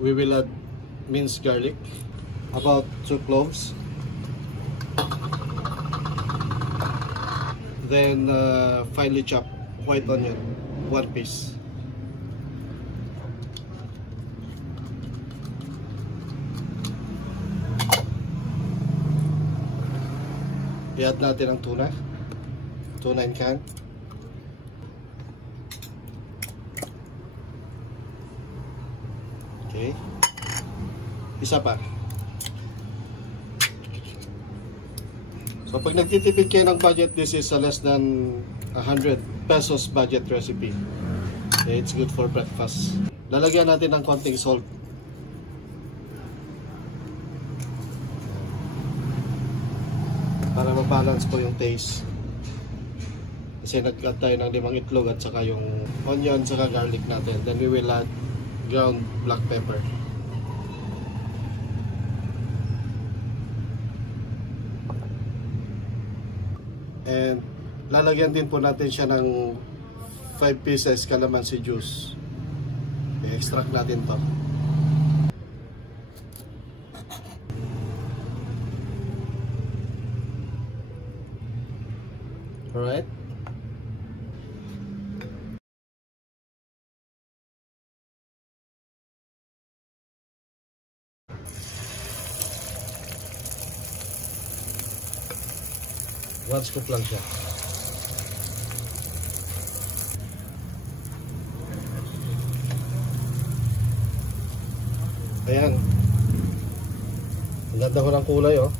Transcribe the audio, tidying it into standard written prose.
we will add minced garlic, about 2 cloves. Then finely chopped white onion, 1 piece. I-add natin ang tuna in can. Okay. Isa pa. So pag nagtitipid kayo ng budget, this is a less than 100 pesos budget recipe. Okay, it's good for breakfast. Lalagyan natin ng konting salt. Para ma-balance po yung taste. Kasi nag-cut tayo ng 5 itlog at saka yung onion saka garlic natin. Then we will add ground black pepper. And lalagyan din po natin siya ng 5 pieces calamansi juice. I-extract natin to. Alright. One scoop lang siya. Ayan. Ang ganda ko ng kulay, oh.